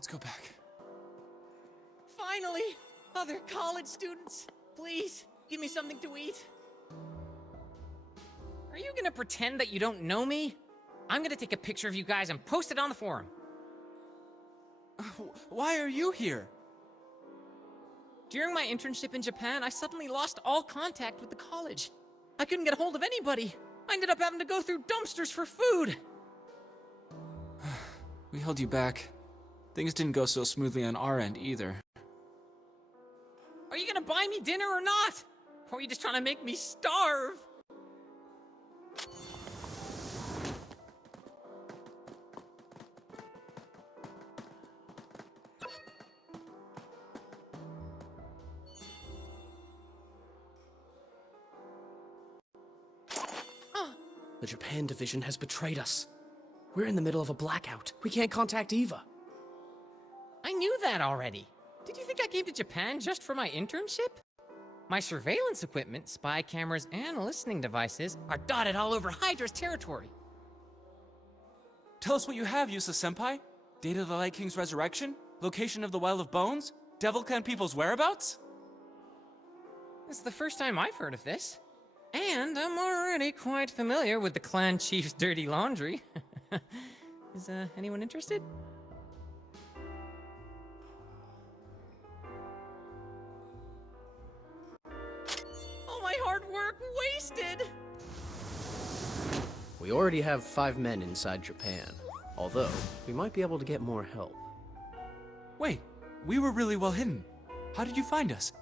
Let's go back. Finally! Other college students, please, give me something to eat. Are you gonna pretend that you don't know me? I'm gonna take a picture of you guys and post it on the forum. Why are you here? During my internship in Japan, I suddenly lost all contact with the college. I couldn't get a hold of anybody. I ended up having to go through dumpsters for food. We held you back. Things didn't go so smoothly on our end either. Are you gonna buy me dinner or not? Or are you just trying to make me starve? The Japan division has betrayed us. We're in the middle of a blackout. We can't contact Eva. I knew that already. Did you think I came to Japan just for my internship? My surveillance equipment, spy cameras, and listening devices are dotted all over Hydra's territory. Tell us what you have, Yusa-senpai. Date of the Light King's resurrection? Location of the Well of Bones? Devil Clan people's whereabouts? This is the first time I've heard of this. And I'm already quite familiar with the clan chief's dirty laundry. Is anyone interested? All my hard work wasted! We already have 5 men inside Japan, although we might be able to get more help. Wait, we were really well hidden. How did you find us?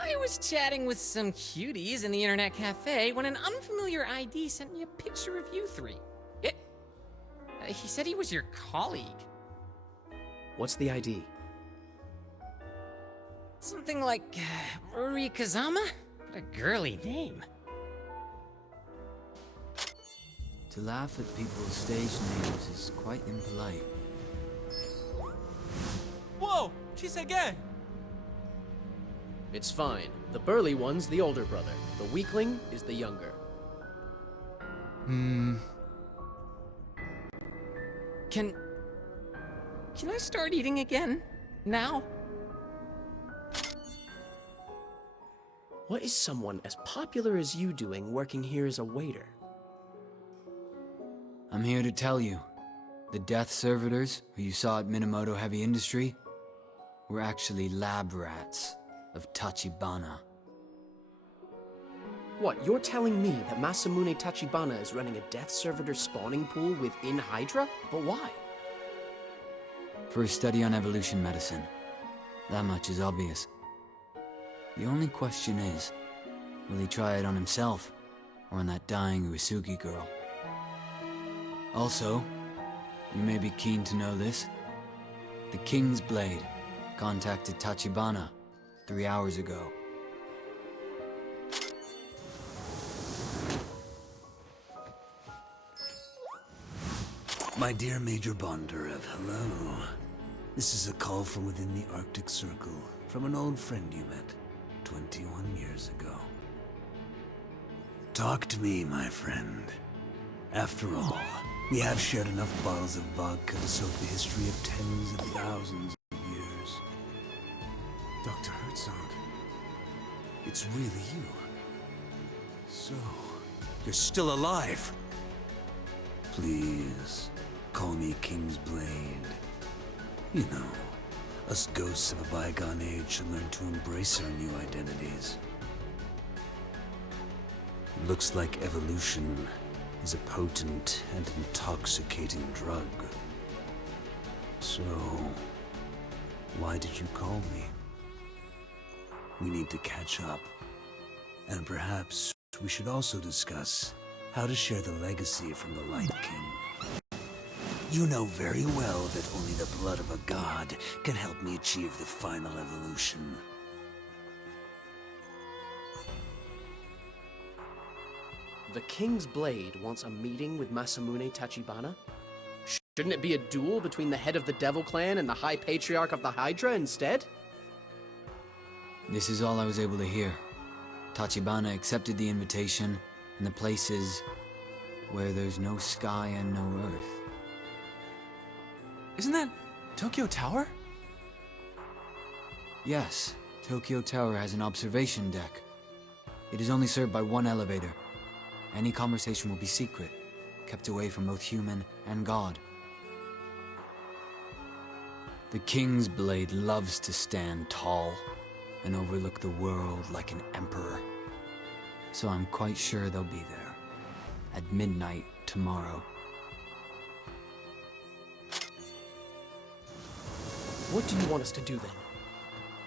I was chatting with some cuties in the internet cafe when an unfamiliar ID sent me a picture of you three. He said he was your colleague. What's the ID? Something like Uri Kazama? What a girly name. To laugh at people's stage names is quite impolite. Whoa! Chisage! It's fine. The burly one's the older brother. The weakling is the younger. Can I start eating again? Now? What is someone as popular as you doing working here as a waiter? I'm here to tell you, the death servitors who you saw at Minamoto Heavy Industry were actually lab rats of Tachibana. What, you're telling me that Masamune Tachibana is running a death servitor spawning pool within Hydra? But why? For his study on evolution medicine. That much is obvious. The only question is, will he try it on himself, or on that dying Uesugi girl? Also, you may be keen to know this. The King's Blade contacted Tachibana 3 hours ago. My dear Major Bondarev, hello. This is a call from within the Arctic Circle, from an old friend you met 21 years ago. Talk to me, my friend. After all, we have shared enough bottles of vodka to soak the history of tens of thousands of years. Dr. Herzog, it's really you. So, you're still alive. Please, call me King's Blade. You know, us ghosts of a bygone age should learn to embrace our new identities. It looks like evolution is a potent and intoxicating drug. So, why did you call me? We need to catch up. And perhaps we should also discuss how to share the legacy from the Light King. You know very well that only the blood of a god can help me achieve the final evolution. The King's Blade wants a meeting with Masamune Tachibana? Shouldn't it be a duel between the head of the Devil Clan and the High Patriarch of the Hydra instead? This is all I was able to hear. Tachibana accepted the invitation in the places where there's no sky and no earth. Isn't that Tokyo Tower? Yes, Tokyo Tower has an observation deck. It is only served by one elevator. Any conversation will be secret, kept away from both human and god. The King's Blade loves to stand tall and overlook the world like an emperor. So I'm quite sure they'll be there at midnight tomorrow. What do you want us to do then?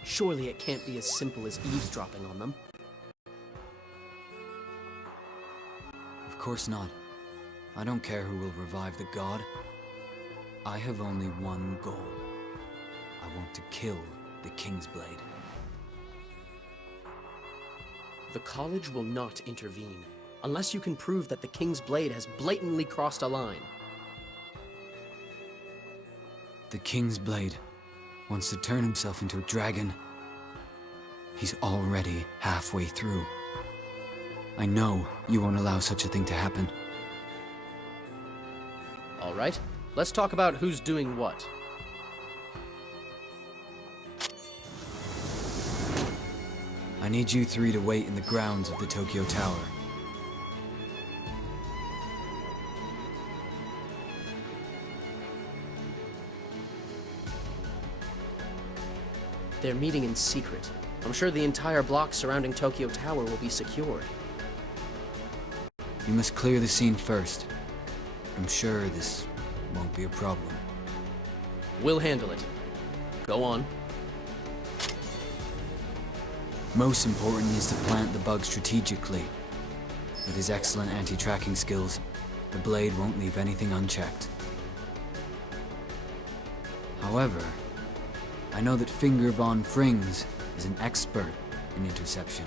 Surely it can't be as simple as eavesdropping on them. Of course not. I don't care who will revive the god. I have only one goal. I want to kill the King's Blade. The college will not intervene, unless you can prove that the King's Blade has blatantly crossed a line. The King's Blade wants to turn himself into a dragon. He's already halfway through. I know you won't allow such a thing to happen. All right, let's talk about who's doing what. I need you three to wait in the grounds of the Tokyo Tower. They're meeting in secret. I'm sure the entire block surrounding Tokyo Tower will be secured. You must clear the scene first. I'm sure this won't be a problem. We'll handle it. Go on. Most important is to plant the bug strategically. With his excellent anti-tracking skills, the blade won't leave anything unchecked. However, I know that Finger von Frings is an expert in interception.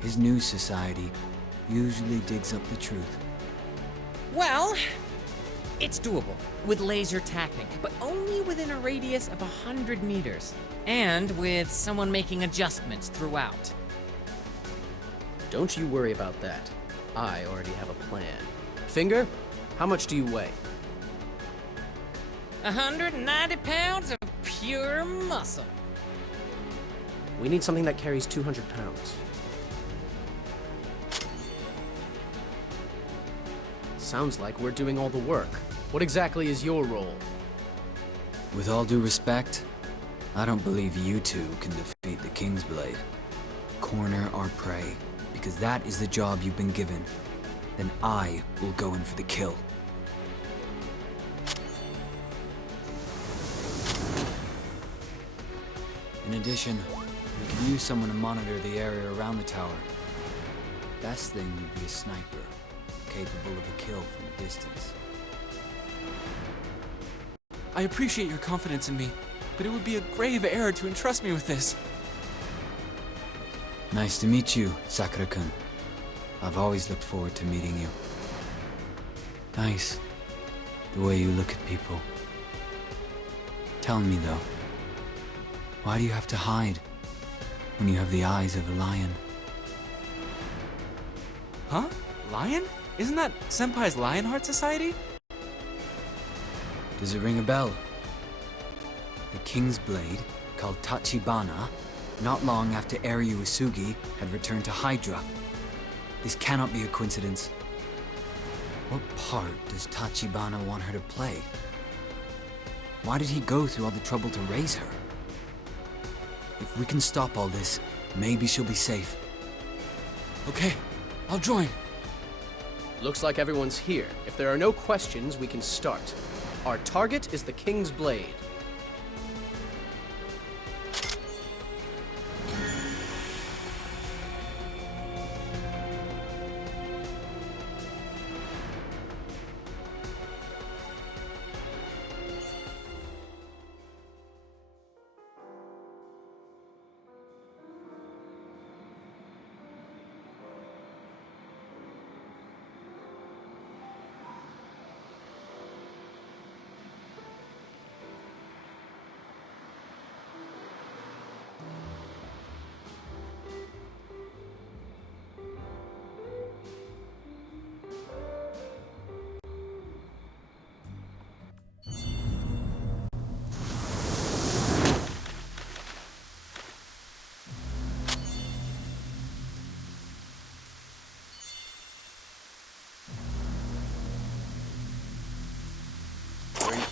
His news society usually digs up the truth. Well, it's doable with laser tacking, but only within a radius of 100 meters. And with someone making adjustments throughout. Don't you worry about that. I already have a plan. Finger, how much do you weigh? 190 pounds of pure muscle. We need something that carries 200 pounds. Sounds like we're doing all the work. What exactly is your role? With all due respect, I don't believe you two can defeat the King's Blade. Corner our prey, because that is the job you've been given. Then I will go in for the kill. In addition, we can use someone to monitor the area around the tower. Best thing would be a sniper, capable of a kill from a distance. I appreciate your confidence in me, but it would be a grave error to entrust me with this. Nice to meet you, Sakura-kun. I've always looked forward to meeting you. Nice, the way you look at people. Tell me though, why do you have to hide when you have the eyes of a lion? Huh? Lion? Isn't that Senpai's Lionheart Society? Does it ring a bell? The King's Blade, called Tachibana, not long after Eryu Isugi had returned to Hydra. This cannot be a coincidence. What part does Tachibana want her to play? Why did he go through all the trouble to raise her? If we can stop all this, maybe she'll be safe. Okay, I'll join. Looks like everyone's here. If there are no questions, we can start. Our target is the King's Blade.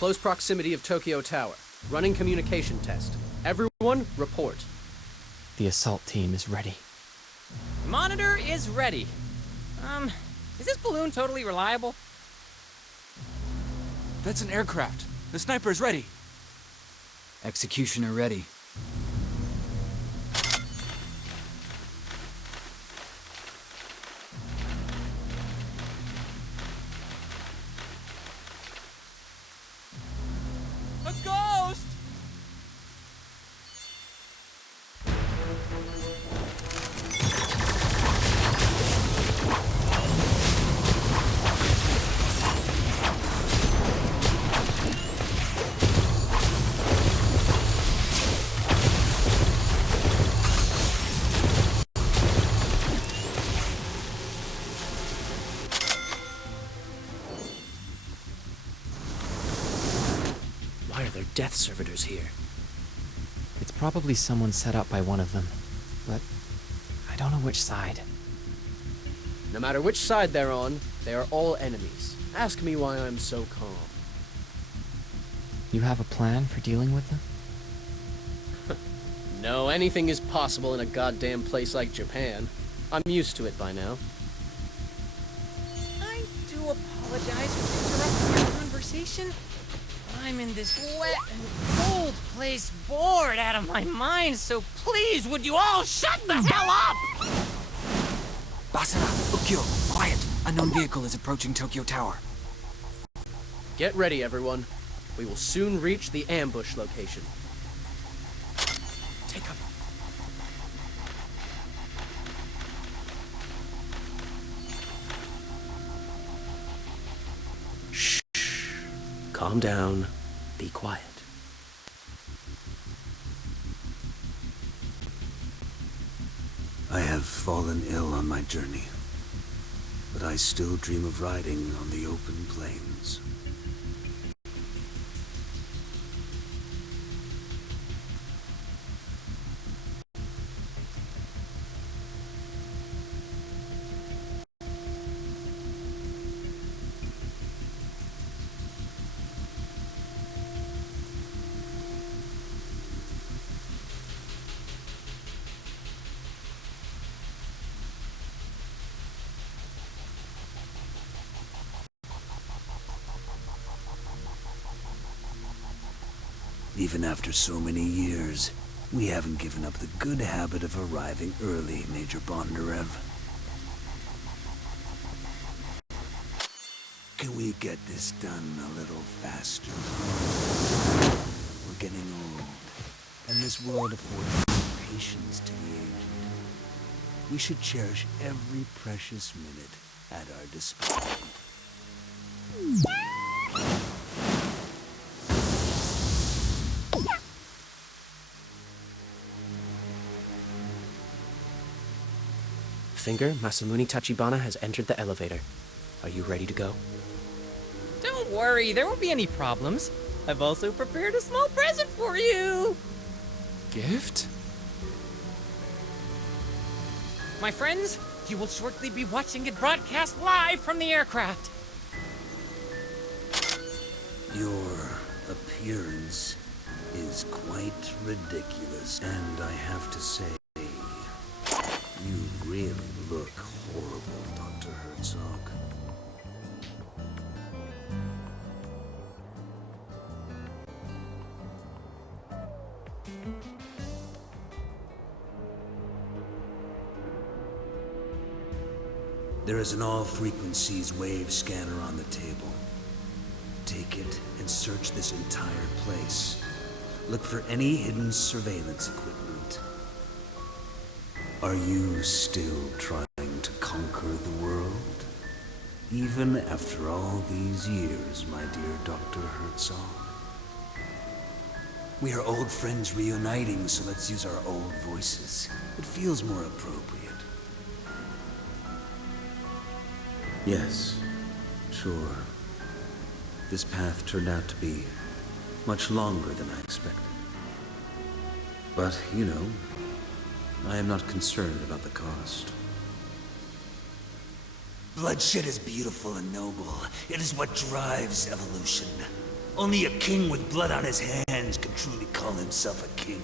close proximity of Tokyo Tower. Running communication test. Everyone, report. The assault team is ready. Monitor is ready. Is this balloon totally reliable? That's an aircraft. The sniper is ready. Executioner ready. A ghost! Why are there death servitors here? It's probably someone set up by one of them, but I don't know which side. No matter which side they're on, they are all enemies. Ask me why I'm so calm. You have a plan for dealing with them? No, anything is possible in a goddamn place like Japan. I'm used to it by now. I do apologize for interrupting your conversation. I'm in this wet and cold place, bored out of my mind, so please, would you all shut the hell up? Basara, Ukyo, quiet! Unknown vehicle is approaching Tokyo Tower. Get ready, everyone. We will soon reach the ambush location. Take cover. Shh. Calm down. Be quiet. I have fallen ill on my journey, but I still dream of riding on the open plains. Even after so many years, we haven't given up the good habit of arriving early, Major Bondarev. Can we get this done a little faster? We're getting old, and this world affords no patience to the aged. We should cherish every precious minute at our disposal. Finger, Masamune Tachibana has entered the elevator. Are you ready to go? Don't worry, there won't be any problems. I've also prepared a small present for you! Gift? My friends, you will shortly be watching it broadcast live from the aircraft. Your appearance is quite ridiculous, and I have to say, you really look horrible, Dr. Herzog. There is an all-frequencies wave scanner on the table. Take it and search this entire place. Look for any hidden surveillance equipment. Are you still trying to conquer the world? Even after all these years, my dear Dr. Herzog? We are old friends reuniting, so let's use our old voices. It feels more appropriate. Yes, sure. This path turned out to be much longer than I expected. But, you know, I am not concerned about the cost. Bloodshed is beautiful and noble. It is what drives evolution. Only a king with blood on his hands can truly call himself a king.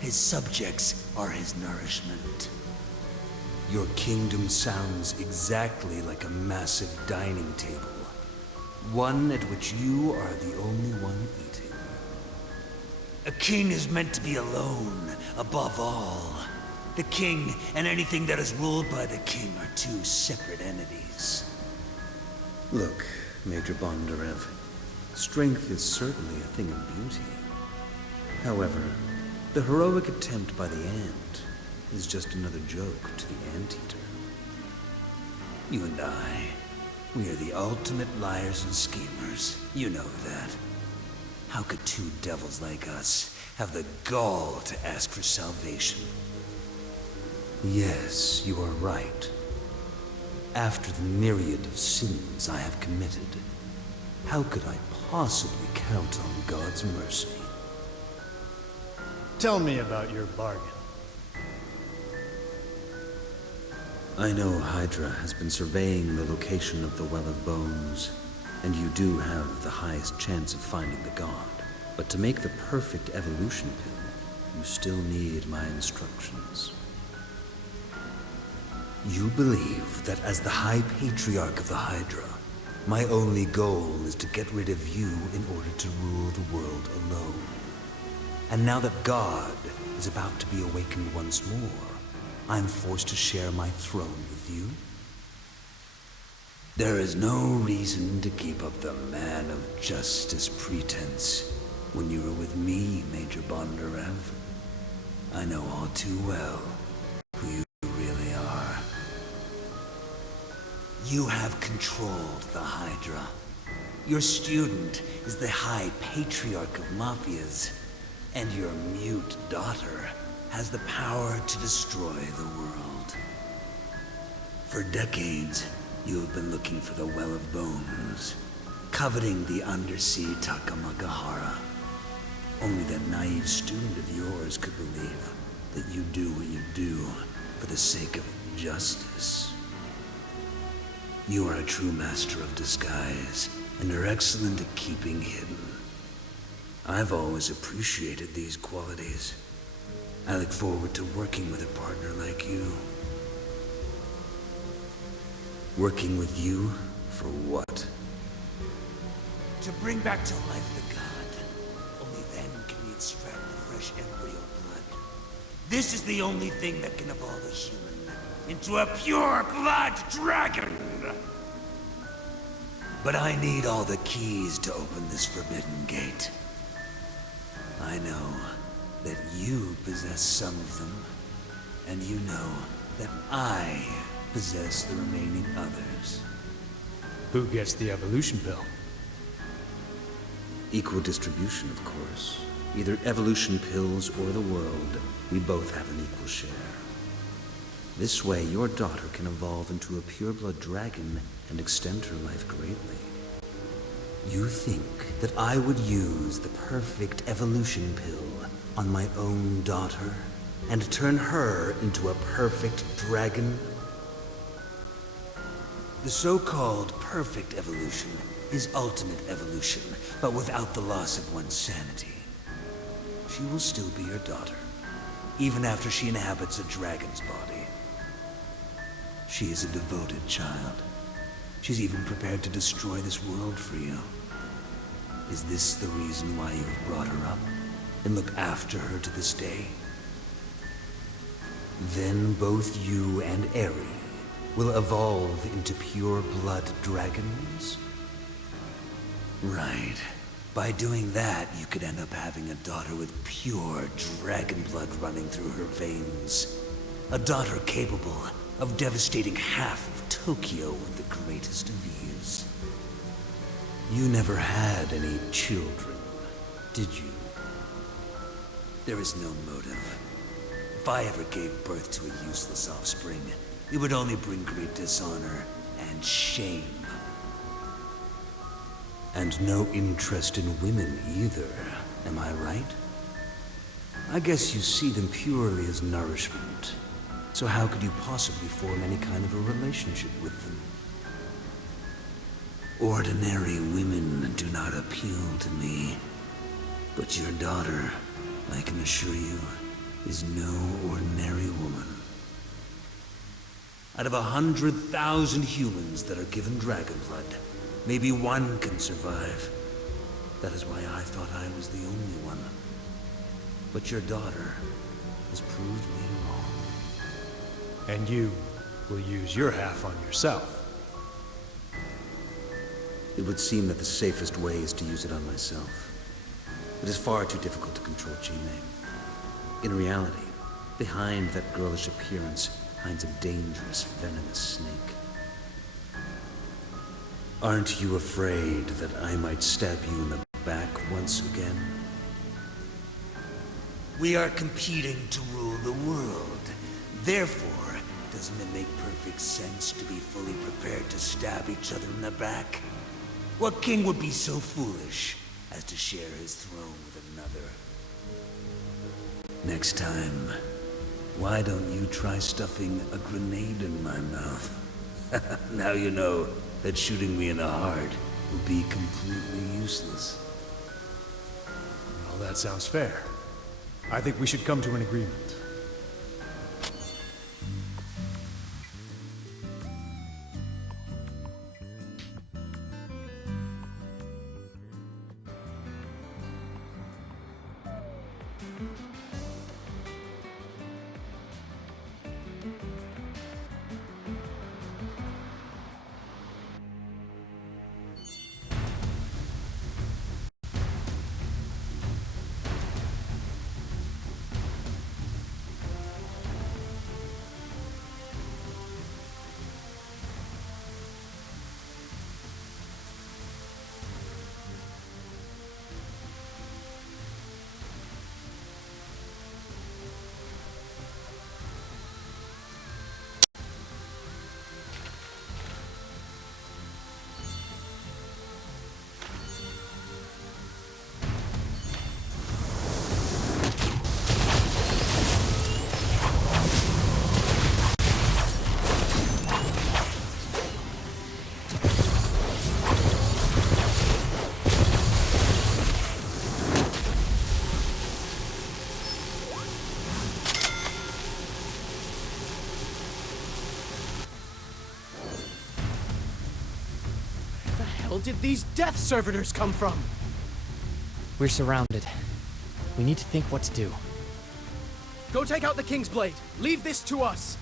His subjects are his nourishment. Your kingdom sounds exactly like a massive dining table. One at which you are the only one eating. A king is meant to be alone, above all. The king and anything that is ruled by the king are two separate entities. Look, Major Bondarev, strength is certainly a thing of beauty. However, the heroic attempt by the ant is just another joke to the anteater. You and I, we are the ultimate liars and schemers. You know that. How could two devils like us have the gall to ask for salvation? Yes, you are right. After the myriad of sins I have committed, how could I possibly count on God's mercy? Tell me about your bargain. I know Hydra has been surveying the location of the Well of Bones, and you do have the highest chance of finding the god. But to make the perfect evolution pill, you still need my instructions. You believe that as the High Patriarch of the Hydra, my only goal is to get rid of you in order to rule the world alone. And now that God is about to be awakened once more, I'm forced to share my throne with you? There is no reason to keep up the man of justice pretense when you are with me, Major Bondarev. I know all too well who you really are. You have controlled the Hydra. Your student is the High Patriarch of Mafias, and your mute daughter has the power to destroy the world. For decades, you have been looking for the Well of Bones, coveting the undersea Takamagahara. Only that naive student of yours could believe that you do what you do for the sake of justice. You are a true master of disguise, and are excellent at keeping hidden. I've always appreciated these qualities. I look forward to working with a partner like you. Working with you for what? To bring back to life the god. Only then can we extract the fresh embryo blood. This is the only thing that can evolve a human into a pure blood dragon! But I need all the keys to open this forbidden gate. I know that you possess some of them, and you know that I possess the remaining others. Who gets the evolution pill? Equal distribution, of course. Either evolution pills or the world, we both have an equal share. This way, your daughter can evolve into a pure-blood dragon and extend her life greatly. You think that I would use the perfect evolution pill on my own daughter and turn her into a perfect dragon? The so-called perfect evolution is ultimate evolution, but without the loss of one's sanity. She will still be your daughter, even after she inhabits a dragon's body. She is a devoted child. She's even prepared to destroy this world for you. Is this the reason why you've brought her up and look after her to this day? Then both you and Eri will evolve into pure-blood dragons? Right. By doing that, you could end up having a daughter with pure dragon blood running through her veins. A daughter capable of devastating half of Tokyo with the greatest of ease. You never had any children, did you? There is no motive. If I ever gave birth to a useless offspring, it would only bring great dishonor and shame. And no interest in women either, am I right? I guess you see them purely as nourishment. So how could you possibly form any kind of a relationship with them? Ordinary women do not appeal to me. But your daughter, I can assure you, is no ordinary woman. Out of 100,000 humans that are given dragon blood, maybe one can survive. That is why I thought I was the only one. But your daughter has proved me wrong. And you will use your half on yourself. It would seem that the safest way is to use it on myself. It is far too difficult to control Jine. In reality, behind that girlish appearance hides a dangerous, venomous snake. Aren't you afraid that I might stab you in the back once again? We are competing to rule the world. Therefore, doesn't it make perfect sense to be fully prepared to stab each other in the back? What king would be so foolish as to share his throne with another? Next time, why don't you try stuffing a grenade in my mouth? Now you know that shooting me in the heart will be completely useless. Well, that sounds fair. I think we should come to an agreement. Where did these death servitors come from? We're surrounded. We need to think what to do. Go take out the King's Blade. Leave this to us.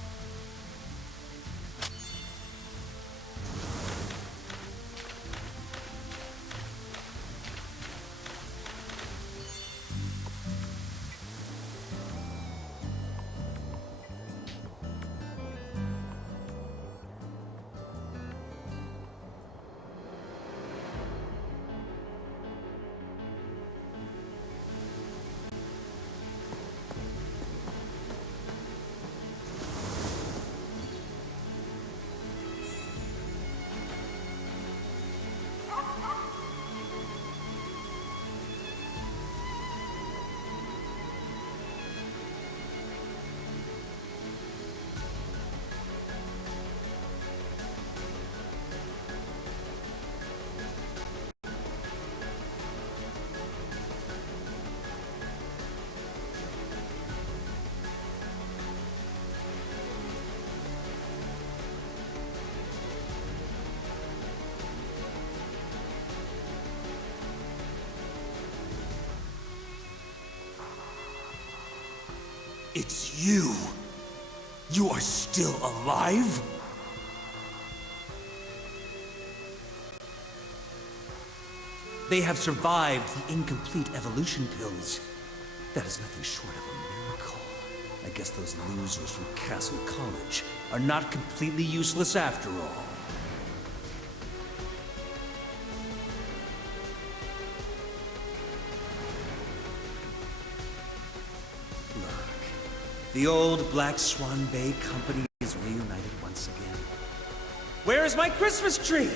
It's you! You are still alive? They have survived the incomplete evolution pills. That is nothing short of a miracle. I guess those losers from Castle College are not completely useless after all. The old Black Swan Bay Company is reunited once again. Where is my Christmas tree?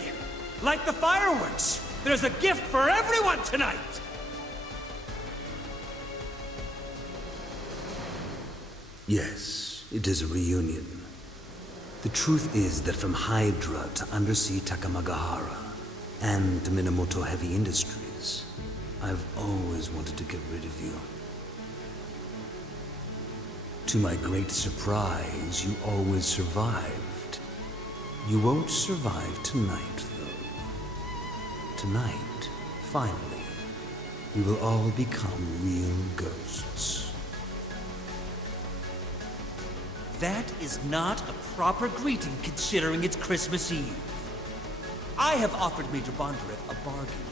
Light the fireworks! There's a gift for everyone tonight! Yes, it is a reunion. The truth is that from Hydra to Undersea Takamagahara, and Minamoto Heavy Industries. I've always wanted to get rid of you. To my great surprise, you always survived. You won't survive tonight, though. Tonight, finally, we will all become real ghosts. That is not a proper greeting considering it's Christmas Eve. I have offered Major Bondureth a bargain